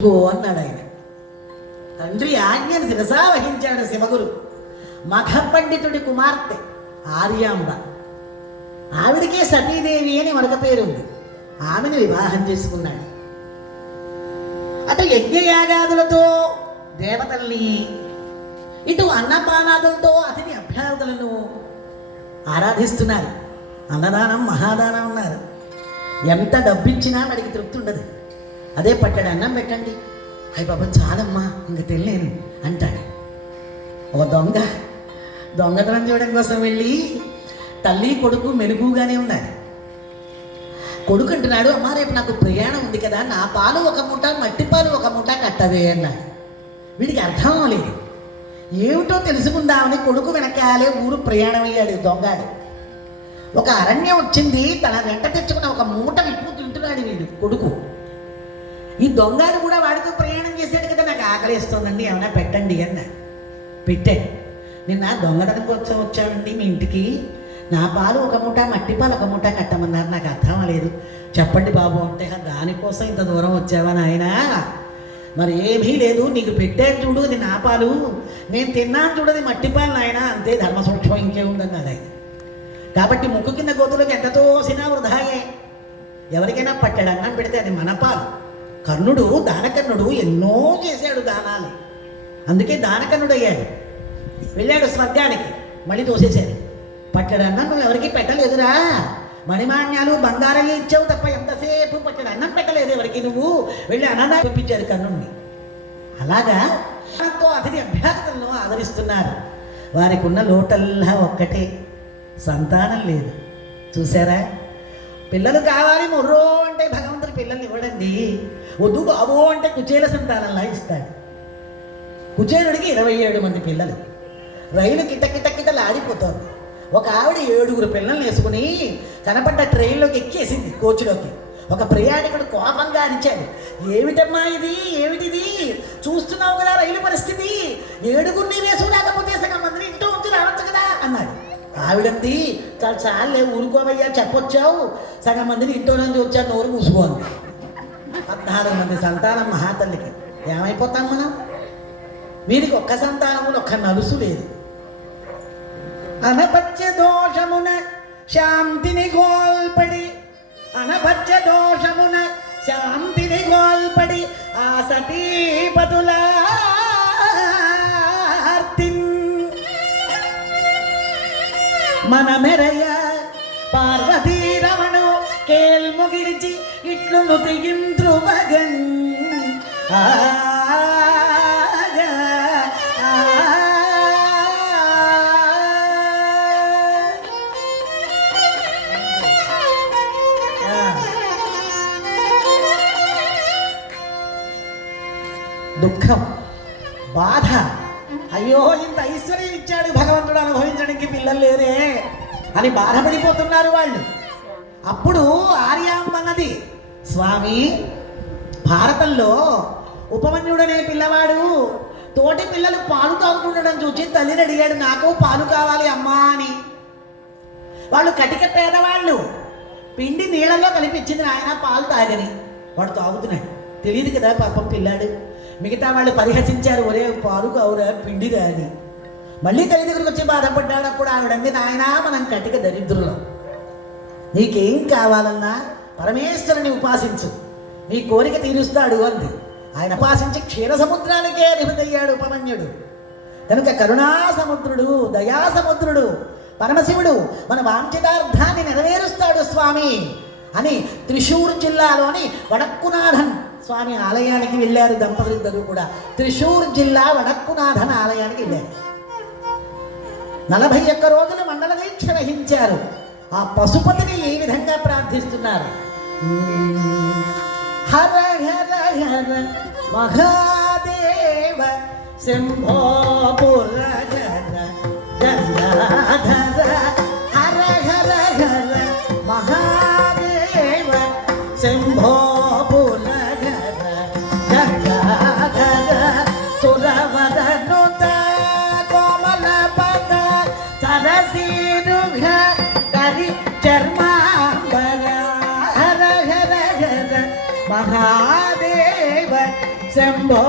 అన్నాడు ఆయన. తండ్రి ఆజ్ఞను శిరసా వహించాడు శివగురు. మఖ పండితుడి కుమార్తె ఆర్యాంబ, ఆవిడికే సతీదేవి అని మరొక పేరుంది. ఆమెను వివాహం చేసుకున్నాడు. అటు యజ్ఞయాగాదులతో దేవతల్ని, ఇటు అన్నపానాదులతో అతిథి అభ్యర్థులను ఆరాధిస్తున్నారు. అన్నదానం మహాదానం ఉన్నారు. ఎంత డబ్బిచ్చినా వాడికి తృప్తి ఉండదు. అదే పట్టాడు అన్నం పెట్టండి, అయ్యి బాబా చాలమ్మా ఇంక తెలియను అంటాడు. ఓ దొంగతనం చేయడం కోసం వెళ్ళి తల్లి కొడుకు మెలుగుగానే ఉన్నారు. కొడుకు అంటున్నాడు, అమ్మా రేపు నాకు ప్రయాణం ఉంది కదా, నా పాలు ఒక మూట మట్టి పాలు ఒక మూట కట్టవే అన్నాడు. వీడికి అర్థం అవ్వలేదు. ఏమిటో తెలుసుకుందామని కొడుకు వెనకాలే ఊరు ప్రయాణం అయ్యాడు దొంగడు. ఒక అరణ్యం వచ్చింది, తన వెంట తెచ్చుకున్న ఒక మూట విప్పు తింటున్నాడు వీడు కొడుకు. ఈ దొంగను కూడా వాడితో ప్రయాణం చేశాడు కదా, నాకు ఆకలిస్తోందండి ఏమైనా పెట్టండి అన్న. పెట్టాడు. నిన్న దొంగతనం కోసం వచ్చామండి మీ ఇంటికి, నా పాలు ఒక మూట మట్టి పాలు ఒక మూట కట్టమన్నారు, నాకు అర్థం అవ్వలేదు, చెప్పండి బాబు అంటే, దానికోసం ఇంత దూరం వచ్చావా నాయనా, మరి ఏమీ లేదు, నీకు పెట్టాను చూడు అది నా పాలు, నేను తిన్నాను చూడది మట్టి పాలు నాయన, అంతే ధర్మ సూక్ష్మం ఇంకేముందన్నారు ఆయన. కాబట్టి ముక్కు కింద గోతులకు ఎంత తోసినా వృధాయే. ఎవరికైనా పట్టాడు అన్నం పెడితే అది మన పాలు. కర్ణుడు దానకర్ణుడు ఎన్నో చేశాడు దానాలు, అందుకే దానకర్ణుడు అయ్యాడు. వెళ్ళాడు స్వర్గానికి, మళ్ళీ తోసేశారు. పట్టడు అన్నం నువ్వు ఎవరికి పెట్టలేదురా, మణిమాన్యాలు బంగారాలు ఇచ్చావు తప్ప ఎంతసేపు పట్టడు అన్నం పెట్టలేదు ఎవరికి, నువ్వు వెళ్ళి అన్నదాన్ని పంపించారు కర్ణుడిని. అలాగా అతిథి అభ్యర్థులను ఆదరిస్తున్నారు. వారికి ఉన్న లోటల్లా ఒక్కటే, సంతానం లేదు. చూసారా, పిల్లలు కావాలి మొర్రో అంటే భగవంతుడు పిల్లల్ని ఇవ్వడండి. వద్దు బాబో అంటే కుచేల సంతానంలా ఇస్తాడు. కుచేలుడికి 27 మంది పిల్లలు. రైలు కిటకిటకిటలాడిపోతోంది. ఒక ఆవిడ 7 పిల్లల్ని వేసుకుని కనపడ్డ ట్రైన్లోకి ఎక్కేసింది, కోచ్లోకి. ఒక ప్రయాణికుడు కోపంగా అరిచాడు, ఏమిటమ్మా ఇది, ఏమిటిది, చూస్తున్నావు కదా రైలు పరిస్థితి, 7 వేసుకురాకపోతే సగం మందిని ఇంట్లో ఉంచి రావచ్చు కదా అన్నాడు. ఆవిడంది, చాలే ఊరుకోవయ్యా చెప్పొచ్చావు, సగం మందిని ఇంట్లో నుంచి వచ్చాను, నోరు మూసుకోండి. 14 మంది సంతానం మహాతల్లికి. ఏమైపోతాం మనం? వీరికి ఒక్క సంతానము ఒక్క నలుసు లేదు. అనపత్య దోషమున శాంతిని గోల్పడి, అనపత్య దోషమున శాంతిని గోల్పడి ఆ సతీపతుల మన మెరయ పార్వతీ రమణు కేల్ముగిడిచి ఇట్లు నుతిగింద్రు మగన్. దుఃఖం, బాధ, అయ్యో ఇంత ఐశ్వర్యం ఇచ్చాడు భగవంతుడు, అనుభవించడానికి పిల్లలు లేరే అని బాధపడిపోతున్నారు వాళ్ళు. అప్పుడు ఆర్యాంబన్నది, స్వామి భారతంలో ఉపమన్యుడనే పిల్లవాడు తోటి పిల్లలు పాలు తాగుతుండడం చూసి తల్లిని అడిగాడు, నాకు పాలు కావాలి అమ్మా అని. వాళ్ళు కటిక పేదవాళ్ళు, పిండి నీళ్ళల్లో కలిపించింది ఆయన పాలు తాగని. వాడు తాగుతున్నాడు, తెలియదు కదా పాపం పిల్లాడు. మిగతా వాళ్ళు పరిహసించారు, ఒరే పాలు కావురా పిండిగా అని. మళ్ళీ తల్లి దగ్గరికి వచ్చి బాధపడ్డాడప్పుడు ఆవిడంది, నాయనా మనం కటిక దరిద్రులం, నీకేం కావాలన్నా పరమేశ్వరుని ఉపాసించు, నీ కోరిక తీరుస్తాడు అంది. ఆయన ఉపాసించి క్షీర సముద్రానికే అధిపతయ్యాడు ఉపమన్యుడు. కనుక కరుణా సముద్రుడు, దయా సముద్రుడు పరమశివుడు మన వాంఛితార్థాన్ని నెరవేరుస్తాడు స్వామి అని త్రిశూర్ జిల్లాలోని వడక్కునాథన్ స్వామి ఆలయానికి వెళ్ళారు దంపతులిద్దరూ కూడా. త్రిశూర్ జిల్లా వడక్కునాథన్ ఆలయానికి వెళ్ళారు. 41 రోజులు మండల దీక్ష వహించారు. ఆ పశుపతిని ఈ విధంగా ప్రార్థిస్తున్నారు, హర హర హర మహాదేవ శంభో పురధర గంగాధర, హర హర హర మహాదేవ శంభో పురధర గంగాధర, సురవరనుత కోమల పద సరసీరుఘ కరి చర్మాంబర, హర హర హర మహాదేవ శంభో